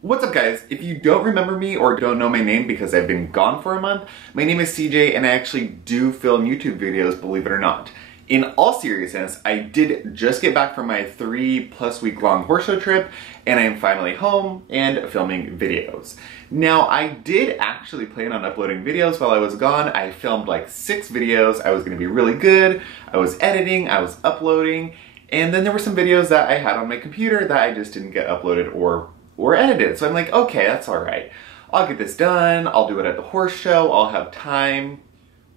What's up guys? If you don't remember me or don't know my name because I've been gone for a month, my name is CJ and I actually do film YouTube videos, believe it or not. In all seriousness, I did just get back from my 3+ week long horse show trip and I am finally home and filming videos. Now I did actually plan on uploading videos while I was gone. I filmed like 6 videos. I was gonna be really good. I was editing, I was uploading, and then there were some videos that I had on my computer that I just didn't get uploaded or edited. So I'm like, okay, that's all right. I'll get this done. I'll do it at the horse show. I'll have time,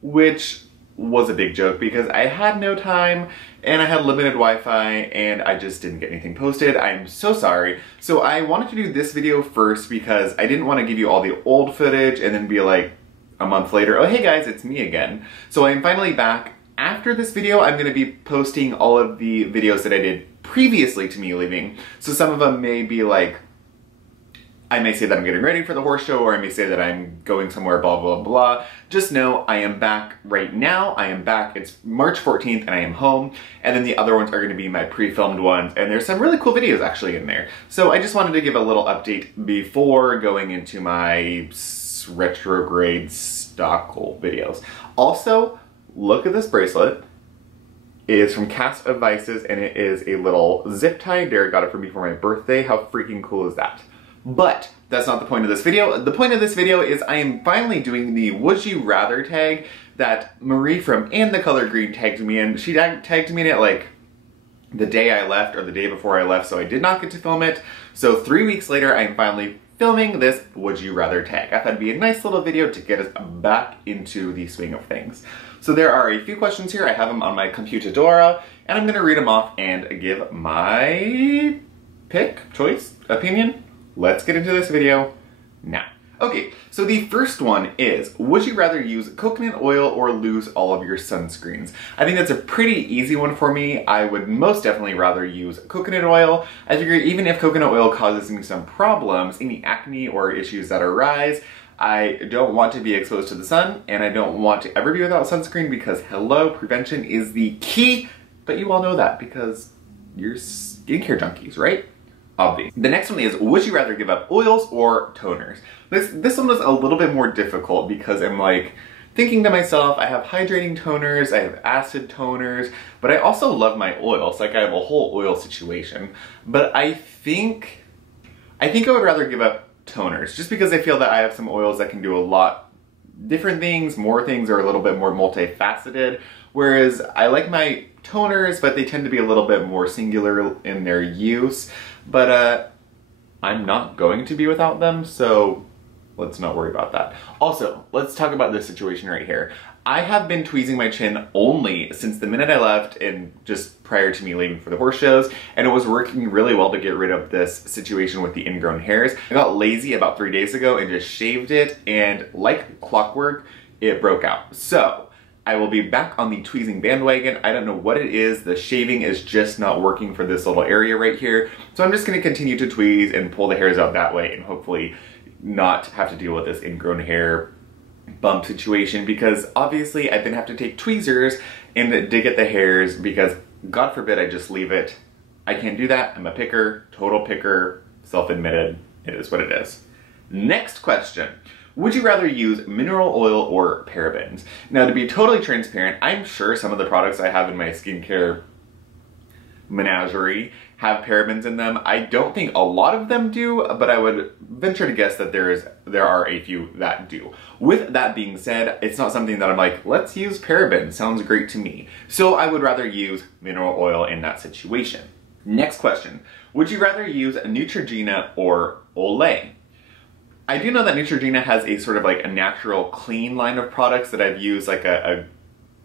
which was a big joke because I had no time and I had limited Wi-Fi and I just didn't get anything posted. I'm so sorry. So I wanted to do this video first because I didn't want to give you all the old footage and then be like a month later, oh hey guys, it's me again. So I'm finally back. After this video, I'm going to be posting all of the videos that I did previously to me leaving. So some of them may be like, I may say that I'm getting ready for the horse show, or I may say that I'm going somewhere, blah, blah, blah. Just know I am back right now. I am back. It's March 14th and I am home. And then the other ones are going to be my pre-filmed ones. And there's some really cool videos actually in there. So I just wanted to give a little update before going into my retrograde stock videos. Also, look at this bracelet. It is from Cast of Vices and it is a little zip tie. Derek got it for me for my birthday. How freaking cool is that? But that's not the point of this video. The point of this video is I am finally doing the Would You Rather tag that Marie from Andthecolorgreen tagged me in. She tagged me in it like the day I left or the day before I left, so I did not get to film it. So 3 weeks later, I am finally filming this Would You Rather tag. I thought it'd be a nice little video to get us back into the swing of things. So there are a few questions here. I have them on my computadora, and I'm gonna read them off and give my pick, choice, opinion. Let's get into this video now. Okay, so the first one is, would you rather use coconut oil or lose all of your sunscreens? I think that's a pretty easy one for me. I would most definitely rather use coconut oil. I figure even if coconut oil causes me some problems, any acne or issues that arise, I don't want to be exposed to the sun and I don't want to ever be without sunscreen because hello, prevention is the key, but you all know that because you're skincare junkies, right? Obvious. The next one is, would you rather give up oils or toners? This one was a little bit more difficult because I'm like thinking to myself, I have hydrating toners, I have acid toners, but I also love my oils. Like I have a whole oil situation. But I think I would rather give up toners just because I feel that I have some oils that can do a lot different things, more things, or a little bit more multifaceted. Whereas I like my toners, but they tend to be a little bit more singular in their use. But I'm not going to be without them, so let's not worry about that. Also, let's talk about this situation right here. I have been tweezing my chin only since the minute I left and just prior to me leaving for the horse shows, and it was working really well to get rid of this situation with the ingrown hairs. I got lazy about 3 days ago and just shaved it, and like clockwork, it broke out. So I will be back on the tweezing bandwagon. I don't know what it is. The shaving is just not working for this little area right here. So I'm just gonna continue to tweeze and pull the hairs out that way and hopefully not have to deal with this ingrown hair bump situation because obviously I then have to take tweezers and dig at the hairs because God forbid I just leave it. I can't do that. I'm a picker, total picker, self-admitted. It is what it is. Next question. Would you rather use mineral oil or parabens? Now, to be totally transparent, I'm sure some of the products I have in my skincare menagerie have parabens in them. I don't think a lot of them do, but I would venture to guess that there are a few that do. With that being said, it's not something that I'm like, let's use parabens, sounds great to me. So I would rather use mineral oil in that situation. Next question, would you rather use Neutrogena or Olay? I do know that Neutrogena has a sort of like a natural clean line of products that I've used, like a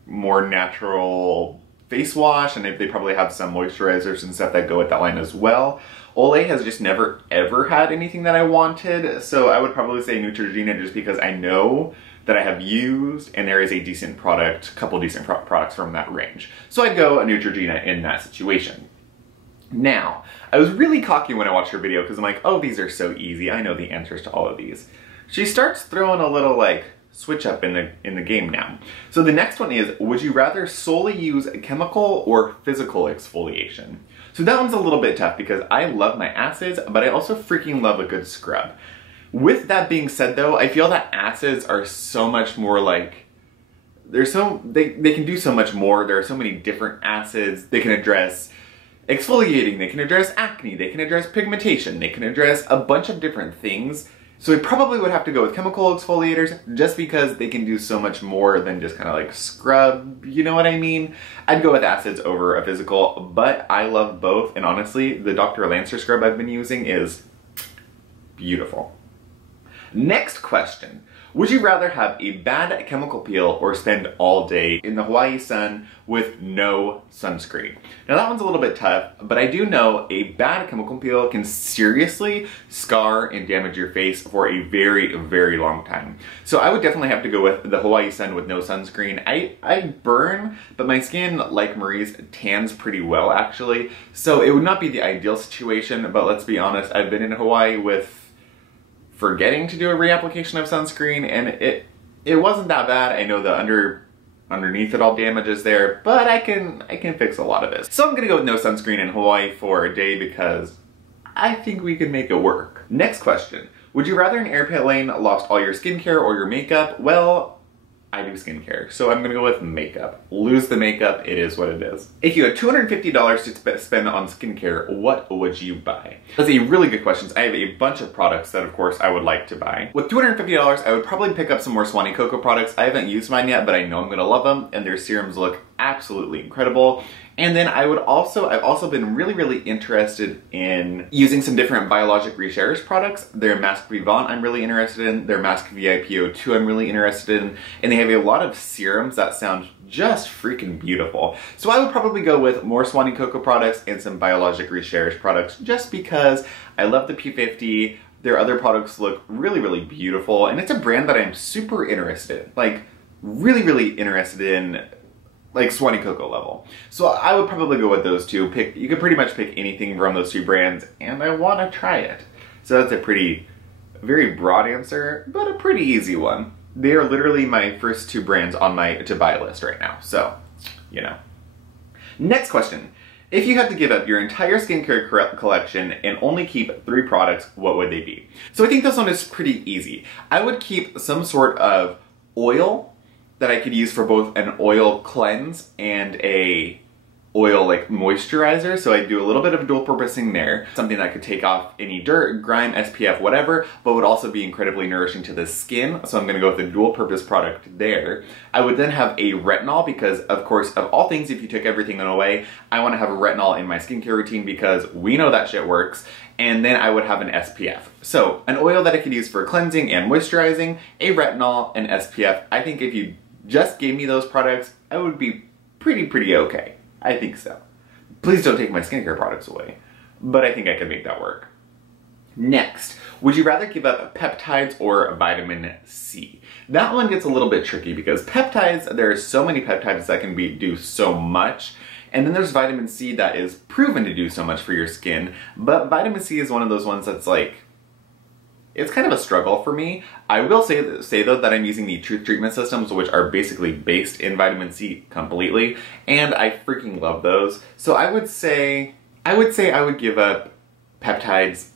more natural face wash, and they probably have some moisturizers and stuff that go with that line as well. Olay has just never ever had anything that I wanted, so I would probably say Neutrogena just because I know that I have used and there is a decent product, couple decent products from that range. So I'd go a Neutrogena in that situation. Now, I was really cocky when I watched her video because I'm like, oh, these are so easy. I know the answers to all of these. She starts throwing a little like switch up in the game now. So the next one is, would you rather solely use chemical or physical exfoliation? So that one's a little bit tough because I love my acids, but I also freaking love a good scrub. With that being said though, I feel that acids are so much more like, they can do so much more. There are so many different acids. They can address exfoliating, they can address acne, they can address pigmentation, they can address a bunch of different things. So I probably would have to go with chemical exfoliators just because they can do so much more than just kind of like scrub, you know what I mean? I'd go with acids over a physical, but I love both, and honestly, the Dr. Lancer scrub I've been using is beautiful. Next question. Would you rather have a bad chemical peel or spend all day in the Hawaii sun with no sunscreen? Now that one's a little bit tough, but I do know a bad chemical peel can seriously scar and damage your face for a very, very long time. So I would definitely have to go with the Hawaii sun with no sunscreen. I burn, but my skin, like Marie's, tans pretty well actually. So it would not be the ideal situation, but let's be honest, I've been in Hawaii with forgetting to do a reapplication of sunscreen, and it wasn't that bad. I know the underneath it all damage is there, but I can fix a lot of this. So I'm gonna go with no sunscreen in Hawaii for a day because I think we can make it work. Next question. Would you rather an airplane lost all your skincare or your makeup? Well, I do skincare, so I'm gonna go with makeup. Lose the makeup, it is what it is. If you had $250 to spend on skincare, what would you buy? That's a really good question. I have a bunch of products that of course I would like to buy. With $250, I would probably pick up some more Swanee Cocoa products. I haven't used mine yet, but I know I'm gonna love them, and their serums look absolutely incredible. And then I've also been really, really interested in using some different biologic reshares products. Their Mask Vivant I'm really interested in, their Mask VIPO2 I'm really interested in, and they have a lot of serums that sound just freaking beautiful. So I would probably go with more Swanee Cocoa products and some biologic reshares products just because I love the P50, their other products look really, really beautiful, and it's a brand that I'm super interested in. Like, really, really interested in, like Swanee Cocoa level. So I would probably go with those two. You could pretty much pick anything from those two brands, and I want to try it. So that's a very broad answer, but a pretty easy one. They are literally my first two brands on my to-buy list right now, so, you know. Next question. If you had to give up your entire skincare collection and only keep 3 products, what would they be? So I think this one is pretty easy. I would keep some sort of oil that I could use for both an oil cleanse and a oil like moisturizer, so I do a little bit of dual purposing there. Something that could take off any dirt, grime, SPF, whatever, but would also be incredibly nourishing to the skin, so I'm gonna go with a dual purpose product there. I would then have a retinol because, of course, of all things, if you took everything away, I wanna have a retinol in my skincare routine because we know that shit works. And then I would have an SPF. So an oil that I could use for cleansing and moisturizing, a retinol, and SPF. I think if you just gave me those products, I would be pretty okay. I think so. Please don't take my skincare products away, but I think I can make that work. Next, would you rather give up peptides or vitamin C? That one gets a little bit tricky because peptides, there are so many peptides that can do so much. And then there's vitamin C that is proven to do so much for your skin, but vitamin C is one of those ones that's like, it's kind of a struggle for me. I will say though that I'm using the Truth treatment systems, which are basically based in vitamin C completely, and I freaking love those. So I would say I would give up peptides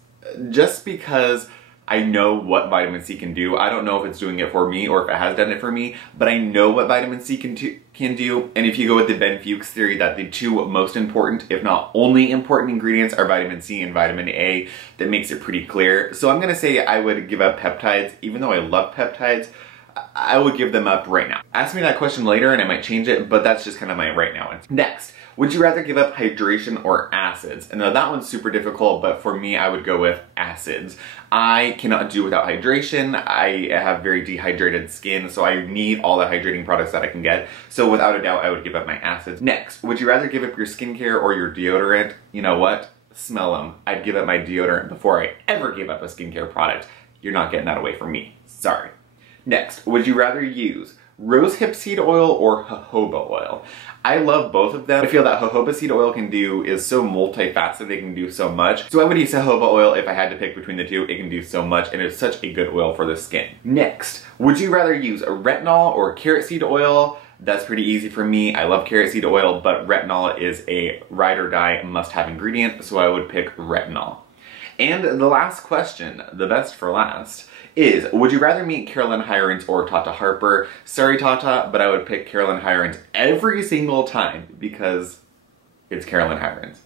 just because I know what vitamin C can do. I don't know if it's doing it for me or if it has done it for me, but I know what vitamin C can do. And if you go with the Ben Fuchs theory that the two most important, if not only important ingredients are vitamin C and vitamin A, that makes it pretty clear. So I'm gonna say I would give up peptides. Even though I love peptides, I would give them up right now. Ask me that question later and I might change it, but that's just kind of my right now answer. Next. Would you rather give up hydration or acids? And now that one's super difficult, but for me, I would go with acids. I cannot do without hydration. I have very dehydrated skin, so I need all the hydrating products that I can get. So without a doubt, I would give up my acids. Next, would you rather give up your skincare or your deodorant? You know what? Smell them. I'd give up my deodorant before I ever give up a skincare product. You're not getting that away from me. Sorry. Next, would you rather use rosehip seed oil or jojoba oil? I love both of them. I feel that jojoba seed oil is so multifaceted, it can do so much. So I would use jojoba oil if I had to pick between the two. It can do so much and it's such a good oil for the skin. Next, would you rather use a retinol or carrot seed oil? That's pretty easy for me. I love carrot seed oil, but retinol is a ride or die must-have ingredient, so I would pick retinol. And the last question, the best for last, is would you rather meet Carolyn Hirons or Tata Harper? Sorry Tata, but I would pick Carolyn Hirons every single time because it's Carolyn Hirons.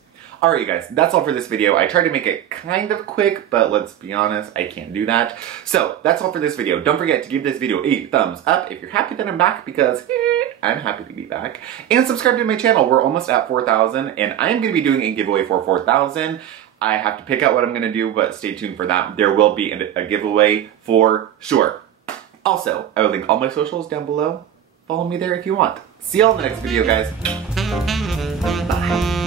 Alright you guys, that's all for this video. I tried to make it kind of quick, but let's be honest, I can't do that. So, that's all for this video. Don't forget to give this video a thumbs up if you're happy that I'm back, because I'm happy to be back. And subscribe to my channel. We're almost at 4,000, and I'm going to be doing a giveaway for 4,000. I have to pick out what I'm going to do, but stay tuned for that. There will be a giveaway for sure. Also, I will link all my socials down below. Follow me there if you want. See y'all in the next video, guys. Bye.